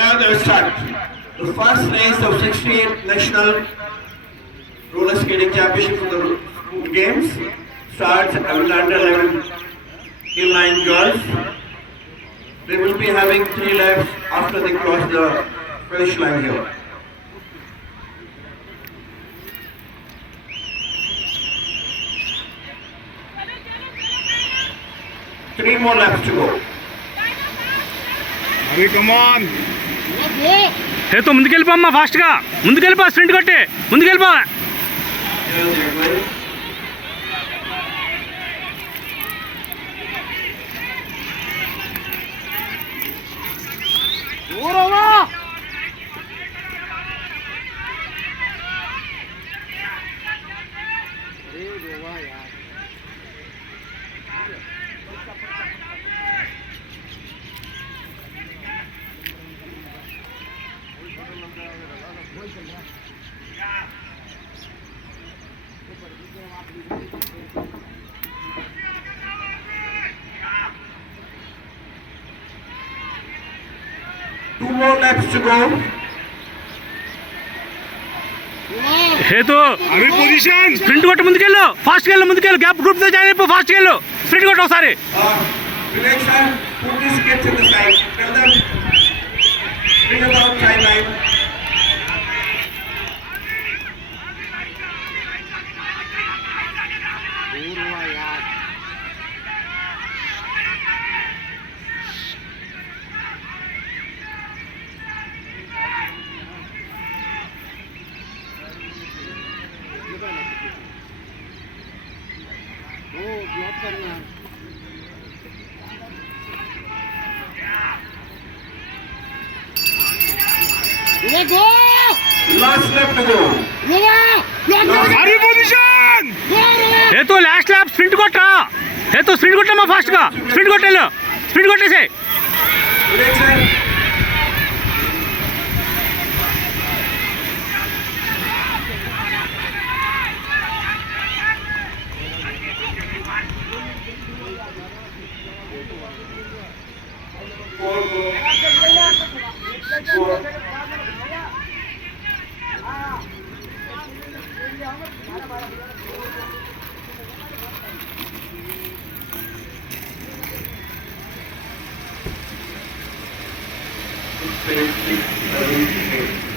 Now they will start. The first race of 68th National Roller Skating Championship for the games starts at under 11 inline girls. They will be having 3 laps after they cross the finish line here. Three more laps to go. Hurry, come on. హే తో ముందుకెళ్ళిపోమ్మా ఫాస్ట్గా ముందుకెళ్ళిపో స్ప్రింట్ కొట్టి ముందుకెళ్ళిపో Two more laps to go. హేతు Hurry, position. Sprint కొట్టి ముందుకెళ్ళు ఫాస్ట్గా వెళ్ళు ముందుకెళ్ళు గ్యాప్ గ్రూప్ జాయిన్ అయిపో ఫాస్ట్గా వెళ్ళు స్ప్రింట్ కొట్టు ఒకసారి Vivek sir, put these kids in the side. Tell them, bring them out sideline. Last lap to go. Hurry, position. హేతు లాస్ట్ ల్యాప్ స్ప్రింట్ కొట్టరా హేతు స్ప్రింట్ కొట్టమ్మా ఫాస్ట్గా స్ప్రింట్ కొట్టేళ్ళు స్ప్రింట్ కొట్టేసే Vivek sir. Four more. Four. Six, seven, eight.